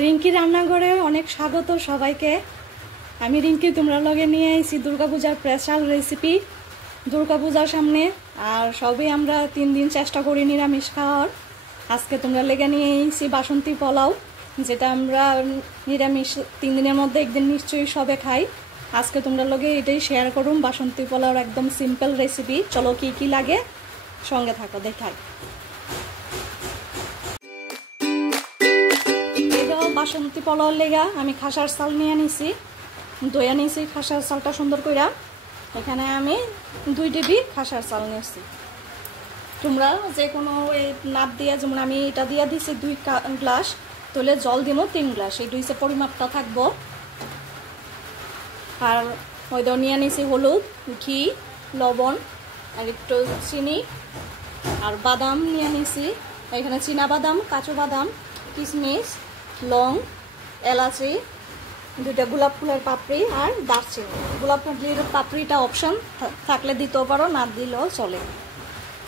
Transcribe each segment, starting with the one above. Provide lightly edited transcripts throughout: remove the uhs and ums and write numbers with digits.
রিঙ্কি রান্নাঘরে অনেক স্বাগত সবাইকে। আমি রিঙ্কি তোমরা লগে নিয়ে আইছি দুর্গাপূজার স্পেশাল রেসিপি। দুর্গাপূজার সামনে আর সবই আমরা 3 দিন চেষ্টা করি নিরামিষ খাওয়ার। আজকে তোমরা লেগে নিয়ে আইছি বাসন্তী পোলাও, যেটা আমরা নিরামিষ 3 দিনের মধ্যে একদিন নিশ্চয়ই সবে খাই। আজকে তোমরা লগে এটাই শেয়ার করুম, বাসন্তী পোলাওর একদম সিম্পল রেসিপি। চলো কি কি লাগে সঙ্গে থাকো, দেখাই। বাসন্তী পোলাওর লেগা আমি খাসার চাল নিয়ে নিছি, দইয়া নিয়েছি খাসার চালটা সুন্দর কইরা। এখানে আমি 2 টেবি খাসার চাল নিয়েছি। তোমরা যে কোনো এই নাপ দিয়া, যেমন আমি এটা দিয়া দিছি 2 গ্লাস, তাহলে জল দিব 3 গ্লাস, এই দুইসে পরিমাপটা থাকবো। আর ওই নিয়ে নিয়েছি হলুদ, ঘি, লবণ আর একটু চিনি আর বাদাম নিয়ে নিয়েছি। এখানে চীনা বাদাম, কাজু বাদাম, কিশমিশ, লং, এলাচি, 2টা গোলাপ ফুলের পাপড়ি আর দারচিনি। গোলাপ ফুলের পাপড়িটা অপশন, থাকলে দিতেও পারো, না দিলেও চলে।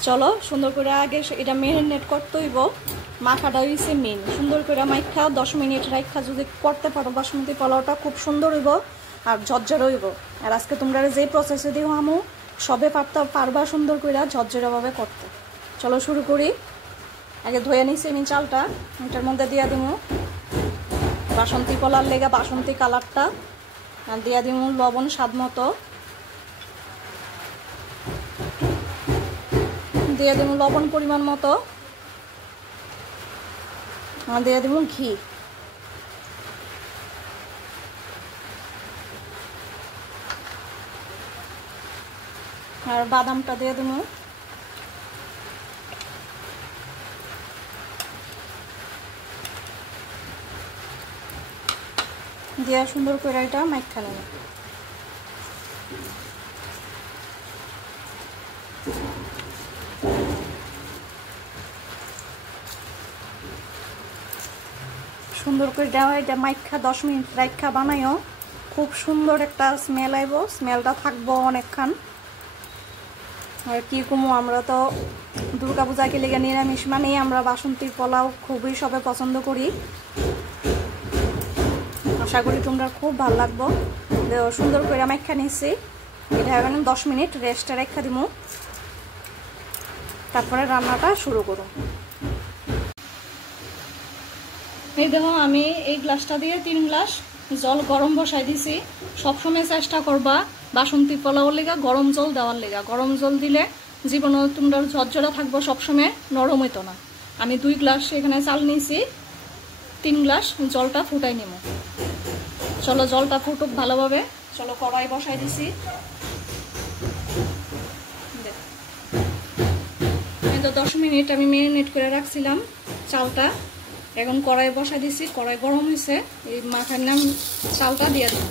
চলো সুন্দর করে আগে এটা ম্যারিনেট করতে হইব। মাখাটা হইছে মেন, সুন্দর করে মাখা 10 মিনিট রাখা যদি করতে পারো বাসমতি পোলাওটা খুব সুন্দর হইব আর ঝরঝরে হইব। আর আজকে তোমরা যে প্রসেসে দিও আমু সবে পারবা সুন্দর করে ঝরঝরেভাবে করতে। চলো শুরু করি। আগে ধুয়ে নিছি আমি চালটা, এটার মধ্যে দিয়ে দিব বাসন্তী পোলার লেগা বাসন্তী কালারটা, আর দিয়ে দিব লবণ স্বাদ মতো, দিয়ে দিব লবণ পরিমাণ মতো, আর দিয়ে দিব ঘি। আর বাদামটা দিয়ে দিব। দিয়া সুন্দর করে এটা মাখা নেব। সুন্দর করে দেওয়া এটা মাখা 10 মিনিট রাখা বানাইও, খুব সুন্দর একটা স্মেল আইব, স্মেলটা থাকবো অনেকক্ষণ। আর কি কমু, আমরা তো দুর্গাপূজাকে লেগে নিরামিষ মানেই আমরা বাসন্তী পোলাও খুবই সবাই পছন্দ করি। আশা করি তোমরা খুব ভালো লাগবো। সুন্দর করে মাখা নিচ্ছি, এটা এখন 10 মিনিট রেস্টে রেখা দিব, তারপরে রান্নাটা শুরু করব। এই দেখো আমি এই গ্লাসটা দিয়ে 3 গ্লাস জল গরম বসাই দিছি। সবসময় চেষ্টা করবা বাসন্তী পোলাওর লেগা গরম জল দেওয়ার লেগা। গরম জল দিলে জীবনে তোমরা ঝরঝরা থাকবো, সবসময় নরম হইতো না। আমি 2 গ্লাস এখানে চাল নিয়েছি, 3 গ্লাস জলটা ফুটাই নেব। চলো জলটা ফুটুক ভালোভাবে। চলো কড়াই বসাই দিছি, 10 মিনিট আমি ম্যারিনেট করে রাখছিলাম চালটা। এখন কড়াই বসাই দিছি, কড়াই গরম হয়েছে, এই মাখার নাম চালটা দিয়ে দিই।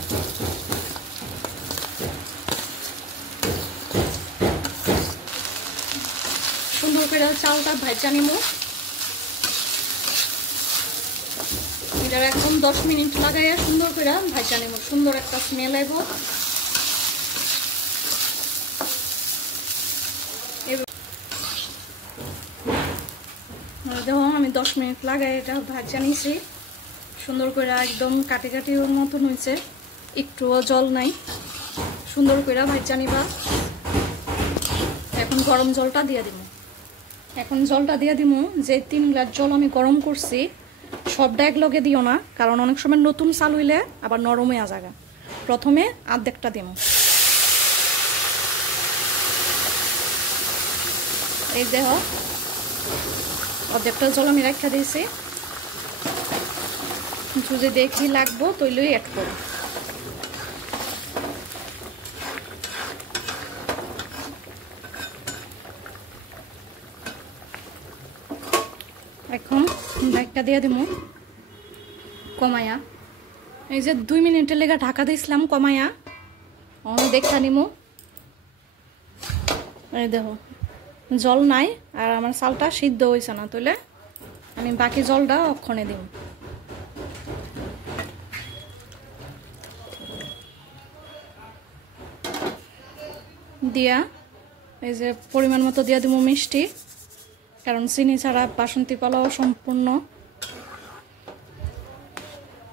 সুন্দর করে চালটা ভাজা নিব। এটার একদম 10 মিনিট লাগাইয়া সুন্দর করে ভাজা নিব, সুন্দর একটা স্মেল আইব। দেখো আমি 10 মিনিট লাগাই এটা ভাজা নিছি, সুন্দর করে একদম কাটি কাটি মতন হয়েছে, একটুও জল নাই। সুন্দর করে ভাজা নিবা। এখন গরম জলটা দিয়ে দিব। এখন জলটা দিয়ে দিব, যে 3 গ্লাস জল আমি গরম করছি সবটা একলগে দিও না, কারণ অনেক সময় নতুন চাল হইলে আবার নরম হয়ে যাবে। প্রথমে আর্ধেকটা দিব। এই দেখো অর্ধেকটা জল আমি রাখা দিয়েছি, যদি দেখি লাগবো তৈলই অ্যাড করো। এখন ঢাকা দিয়ে দিব কমায়া। এই যে 2 মিনিটের লেগে ঢাকা দিয়েছিলাম কমায়া, দেখা নিব। এই দেখো জল নাই, আর আমার চালটা সিদ্ধ হয়েছে না, তাহলে আমি বাকি জলটা অক্ষণে দিব। দিয়া এই যে পরিমাণ মতো দিয়ে দিব মিষ্টি, কারণ চিনি ছাড়া বাসন্তী পোলাও সম্পূর্ণ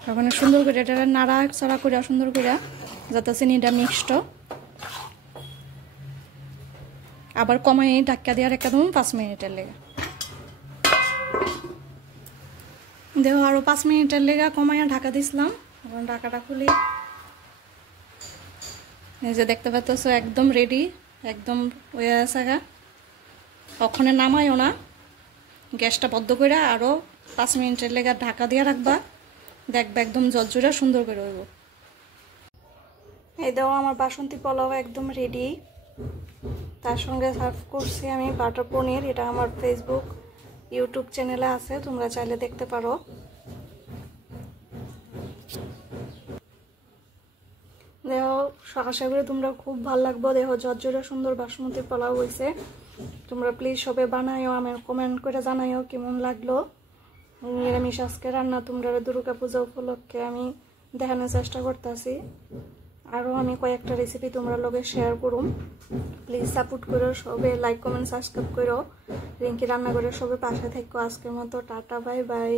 এখন সুন্দর করে এটা নাড়া চড়া করে সুন্দর করে যাতে চিনিটা মিক্সড আবার কমাই ঢাকা দিয়ে একদম 5 মিনিটের লেগে দেখো আরো 5 মিনিটের লেগে কমাইয়া ঢাকা দিছিলাম এখন ঢাকাটা খুলি এই যে দেখতে পাচ্ছ একদম রেডি একদম হয়ে আছে ওখানে নামাইও না গ্যাসটা বন্ধ করে আরো 5 মিনিটের লেগে ঢাকা দিয়ে রাখবা দেখবে একদম জলজুরা সুন্দর করে হইব এই দাও আমার বাসন্তী পোলাও একদম রেডি তার সঙ্গে সার্ভ করছি আমি বাটার পনির এটা আমার ফেসবুক ইউটিউব চ্যানেলে আছে তোমরা চাইলে দেখতে পারো দেখো আশা করি তোমরা খুব ভালো লাগবে দেখো জর্জরা সুন্দর বাসমতি পোলাও হয়েছে তোমরা প্লিজ সবাই বানাইও আমার কমেন্ট করে জানাইও কেমন লাগলো নিরামিষ আজকে রান্না তোমরা দুর্গা পূজা উপলক্ষে আমি দেখানোর চেষ্টা করতেছি আরও আমি কয়েকটা রেসিপি তোমরা লগে শেয়ার করুম প্লিজ সাপোর্ট করো সবাই লাইক কমেন্ট সাবস্ক্রাইব করো রিঙ্কি রান্না করে সবাই পাশে থাকো আজকের মতো টাটা বাই বাই